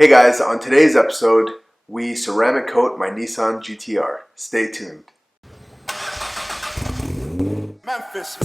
Hey guys, on today's episode, we ceramic coat my Nissan GTR. Stay tuned. Memphis.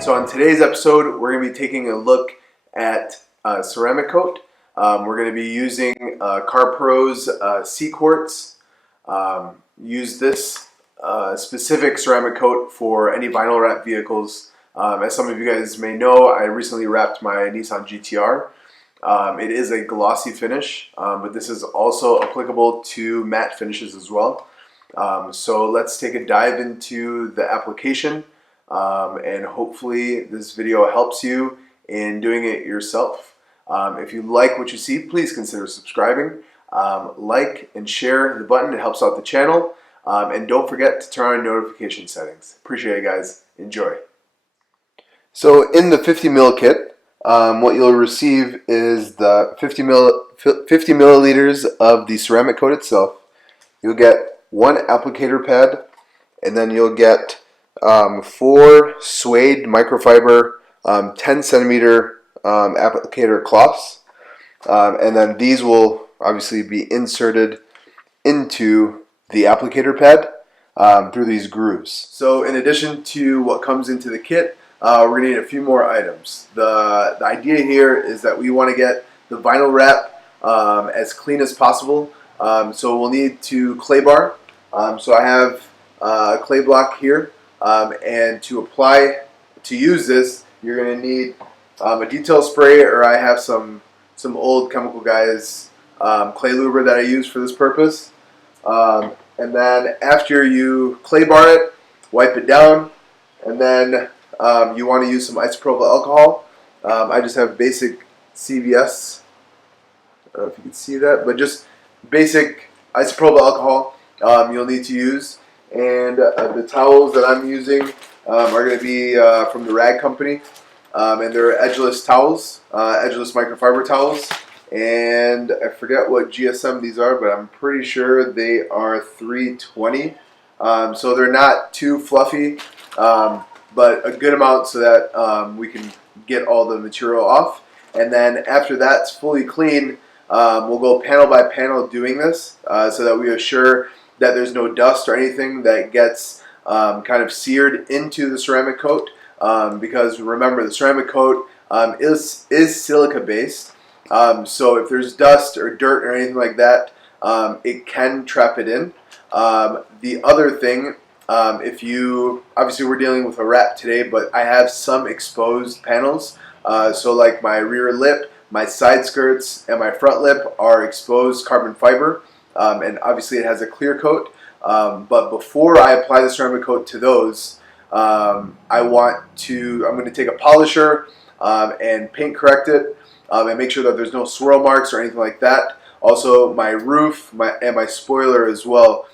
So on today's episode, we're going to be taking a look at ceramic coat. We're going to be using CarPro's CQuartz. Use this specific ceramic coat for any vinyl wrap vehicles. As some of you guys may know, I recently wrapped my Nissan GTR. It is a glossy finish, but this is also applicable to matte finishes as well. So let's take a dive into the application, and hopefully this video helps you in doing it yourself. If you like what you see, please consider subscribing. Like and share the button, it helps out the channel, and don't forget to turn on notification settings. Appreciate it, guys. Enjoy. So in the 50 ml kit, what you'll receive is the 50 milliliters of the ceramic coat itself. You'll get one applicator pad, and then you'll get 4 suede microfiber 10 centimeter applicator cloths, and then these will obviously be inserted into the applicator pad through these grooves. So in addition to what comes into the kit, we're going to need a few more items. The idea here is that we want to get the vinyl wrap as clean as possible. So we'll need to clay bar. So I have a clay block here, and to use this, you're going to need a detail spray, or I have some old Chemical Guys clay luber that I use for this purpose. And then after you clay bar it, wipe it down, and then you want to use some isopropyl alcohol. I just have basic CVS. I don't know if you can see that, but just basic isopropyl alcohol you'll need to use. And the towels that I'm using are going to be from the Rag Company, and they're edgeless towels, edgeless microfiber towels. And I forget what GSM these are, but I'm pretty sure they are 320. So they're not too fluffy, but a good amount so that we can get all the material off. And then after that's fully clean, we'll go panel by panel doing this so that we assure that there's no dust or anything that gets kind of seared into the ceramic coat. Because remember, the ceramic coat is silica based. So if there's dust or dirt or anything like that, it can trap it in. The other thing, obviously we're dealing with a wrap today, but I have some exposed panels. So like my rear lip, my side skirts, and my front lip are exposed carbon fiber, and obviously it has a clear coat. But before I apply the ceramic coat to those, I'm going to take a polisher and paint correct it. And make sure that there's no swirl marks or anything like that. Also, my roof and my spoiler as well.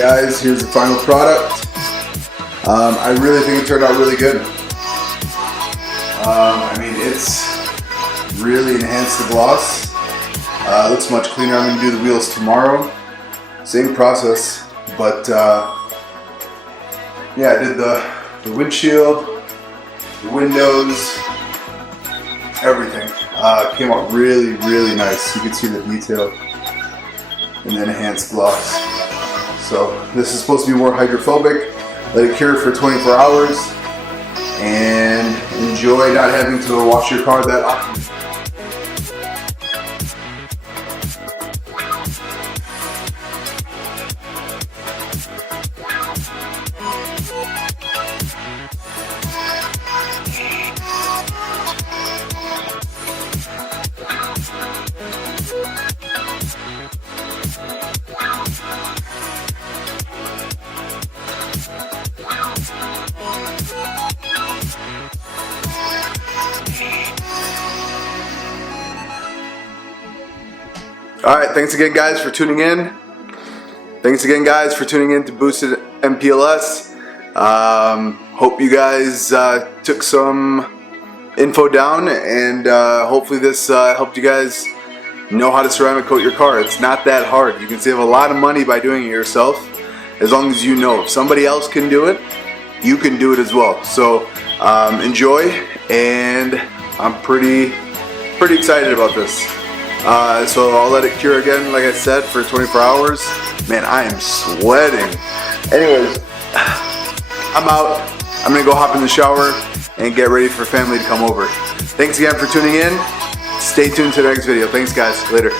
guys, here's the final product. I really think it turned out really good. I mean, it's really enhanced the gloss. Looks much cleaner. I'm going to do the wheels tomorrow. Same process, but yeah, I did the windshield, the windows, everything. Came out really, really nice. You can see the detail and the enhanced gloss. So this is supposed to be more hydrophobic. Let it cure for 24 hours and enjoy not having to wash your car that often. Alright, thanks again guys for tuning in. Thanks again guys for tuning in to Boosted MPLS. Hope you guys took some info down, and hopefully this helped you guys know how to ceramic coat your car. It's not that hard. You can save a lot of money by doing it yourself, as long as you know. If somebody else can do it, you can do it as well. So enjoy, and I'm pretty excited about this. So I'll let it cure again, like I said, for 24 hours. Man, I am sweating. Anyways, I'm out. I'm gonna go hop in the shower and get ready for family to come over. Thanks again for tuning in. Stay tuned to the next video. Thanks guys. Later.